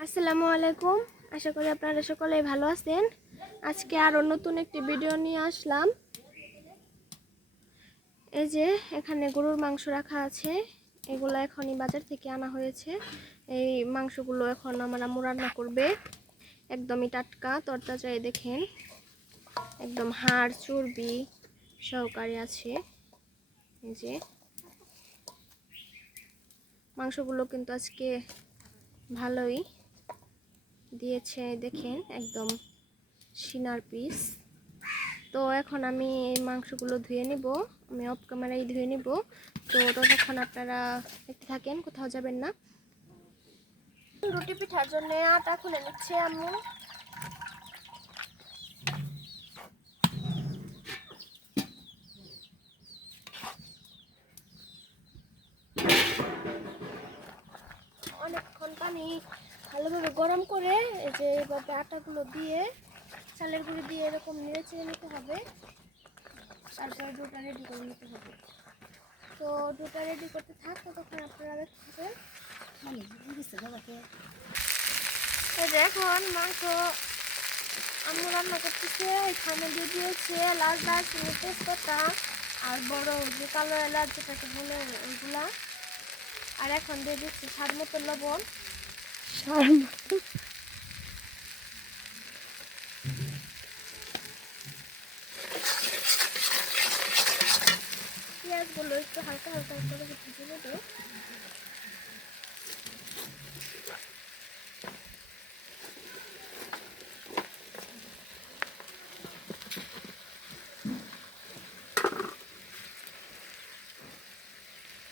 আসসালামু আলাইকুম। আশা করি আপনারা সকলেই ভালো আছেন। আজকে আরও নতুন একটি ভিডিও নিয়ে আসলাম। এই যে এখানে গরুর মাংস রাখা আছে, এগুলো এখনই বাজার থেকে আনা হয়েছে। এই মাংসগুলো এখন আমার আম্মু রান্না করবে, একদমই টাটকা তরতাজা। দেখেন একদম হাড় চর্বি সহকারে আছে। এই যে মাংসগুলো কিন্তু আজকে ভালোই দিয়েছে, দেখেন একদম সিনার পিস। তো এখন আমি এই মাংসগুলো ধুয়ে নিব, আমি অফ ক্যামেরায় ধুয়ে নিব। তো ততক্ষণ আপনারা দেখতে থাকেন, কোথাও যাবেন না। রুটি পিঠার জন্য আটা খুলে নিচ্ছে আম্মু। অনেকক্ষণ পানি ভালোভাবে গরম করে এই যে এইভাবে আটাগুলো দিয়ে চালের গুঁড়ি দিয়ে এরকম নেড়ে চেড়ে নিতে হবে, তারপরে ডোটা রেডি করে নিতে হবে। তো ডোটা রেডি করতে থাক, ততক্ষণ আপনারা দেখতে থাকেন। এই যে এখন মাংস আম্মু রান্না করতেছে। এখানে দিয়ে দিয়েছে লাল দারচিনি, তেজপাতা আর বড় যে কালো এলাচ যেটাকে বলে ওইগুলা। আর এখন দিয়ে দিচ্ছি স্বাদ মতো লবণ। পেঁয়াজগুলো একটু হালকা হালকা করে ভেজে নেবে।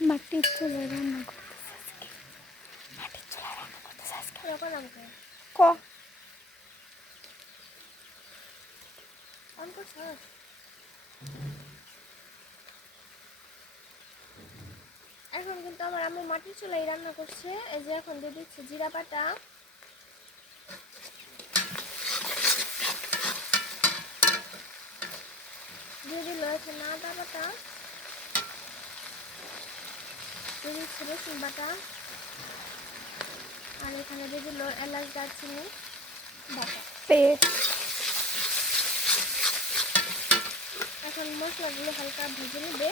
মাটির চুলায় রান্না করতেছে আজকে। মাটির চুলায় রান্না করতেছে আজকে। ক এখন কিন্তু আমার আম্মু মাটির চুলাই রান্না করছে। এই যে এখন দিয়ে দিচ্ছি জিরা বাটা, দিয়ে দিল এখানে আদা বাটা, দিয়ে দিচ্ছি রসুন বাটা, আর এখানে দিয়ে দিল এলাচ দারচিনি বাটা পেস্ট। এখন মশলাগুলো হালকা ভেজে নেবে।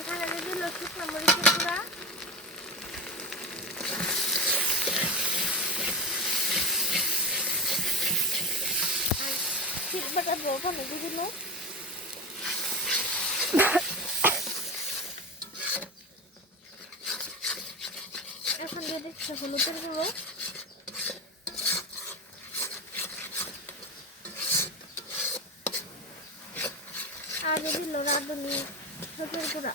এখানে দিয়ে দিল শুকনো মরিচের গুঁড়া, আর ঠিক বাটা ওখানে দিয়ে দিল। এখন দিয়ে দিচ্ছে হলুদের গুঁড়ো, আর দিয়ে দিল রাঁধুনি সবজির গুঁড়া।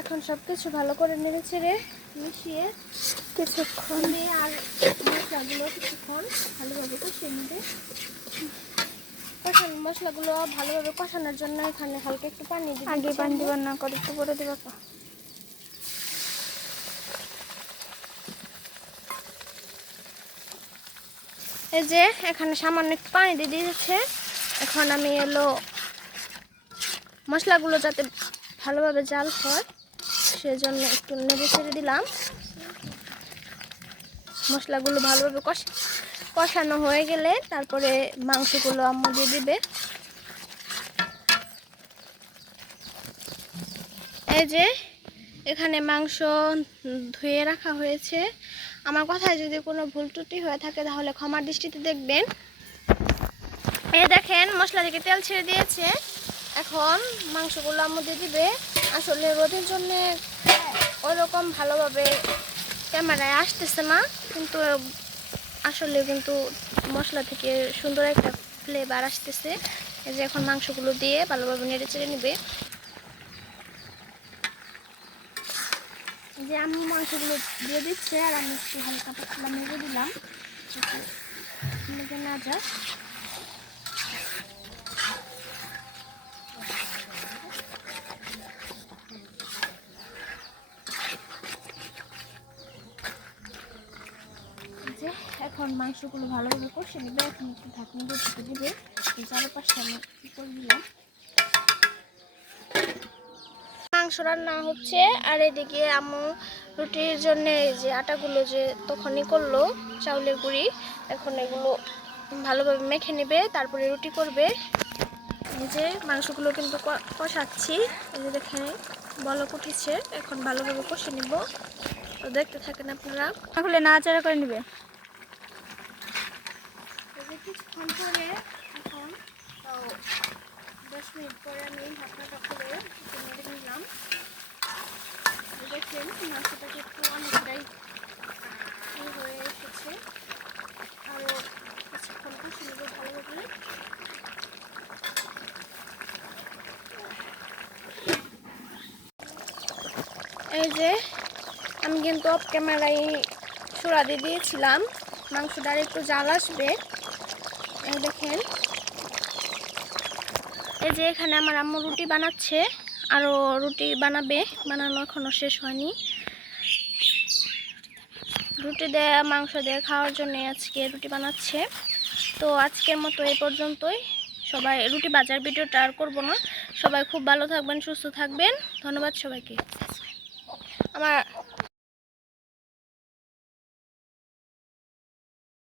এখন সবকিছু ভালো করে নেড়ে চেড়ে মিশিয়ে কিছুক্ষণ দিয়ে আর মশলাগুলো কিছুক্ষণ ভালোভাবে কষিয়ে নেবে। মশলাগুলো ভালোভাবে কষানোর জন্য এখানে হালকা একটু পানি দিতে আগে পানি দিবার না করে একটু করে দিবা। এই যে এখানে সামান্য একটু পানি দিয়ে দিয়েছে। এখন আমি মশলাগুলো যাতে ভালোভাবে জাল হয় সেজন্য একটু নেড়ে ছেড়ে দিলাম। মশলাগুলো ভালোভাবে কষানো হয়ে গেলে তারপরে মাংসগুলো আম্মু দিয়ে দিবে। এই যে এখানে মাংস ধুয়ে রাখা হয়েছে। আমার কথায় যদি কোনো ভুল ত্রুটি হয়ে থাকে তাহলে ক্ষমার দৃষ্টিতে দেখবেন। এই দেখেন মশলা থেকে তেল ছেড়ে দিয়েছে। এখন মাংসগুলো আম্মু দিয়ে দিবে। আসলে রোদের জন্য ওইরকম ভালোভাবে ক্যামেরায় আসতেছে না, কিন্তু আসলে কিন্তু মশলা থেকে সুন্দর একটা ফ্লেভার আসতেছে। এই যে এখন মাংসগুলো দিয়ে ভালোভাবে নেড়ে চেড়ে নেবে। যে আমি মাংসগুলো দিয়ে দিচ্ছে, আর আমি একটু হালকা পাতলা মেরে দিলাম মেরে না যাক। যে এখন মাংসগুলো ভালোভাবে কষে নেবে। এখন একটু ঢাকনি দিয়ে ঢেকে দেবে। চারপাশে আমি করে দিলাম। মাংস রান্না হচ্ছে, আর এদিকে আম্মু রুটির জন্য যে আটাগুলো যে তখনই করলো চাউলের গুঁড়ি, এখন এগুলো ভালোভাবে মেখে নেবে, তারপরে রুটি করবে। এই যে মাংসগুলো কিন্তু কষাচ্ছি, এই যে দেখেন বলক উঠেছে, এখন ভালোভাবে কষে নিব। তো দেখতে থাকেন আপনারা। তাহলে নাড়াচাড়া করে নেবে। কিছুক্ষণ পরে এখন 10 মিনিট পরে আমি ঢাকনাটা খুলে নেড়ে নিলাম। দেখেন মাংসটা একটু অনেকটাই হয়ে এসেছে, আরও কিছুক্ষণ কষে নেব ভালোভাবে। এই যে আমি কিন্তু অফ ক্যামেরায় চূড়া দিয়ে দিয়েছিলাম, মাংসটার একটু জাল আসবে। এই দেখেন, এই যে এখানে আমার আম্মু রুটি বানাচ্ছে, আরও রুটি বানাবে, বানানো এখনো শেষ হয়নি। রুটি দিয়ে মাংস দিয়ে খাওয়ার জন্য আজকে রুটি বানাচ্ছে। তো আজকের মতো এই পর্যন্তই। সবাই রুটি বাজার ভিডিওটা আর করবো না। সবাই খুব ভালো থাকবেন, সুস্থ থাকবেন। ধন্যবাদ সবাইকে। আমার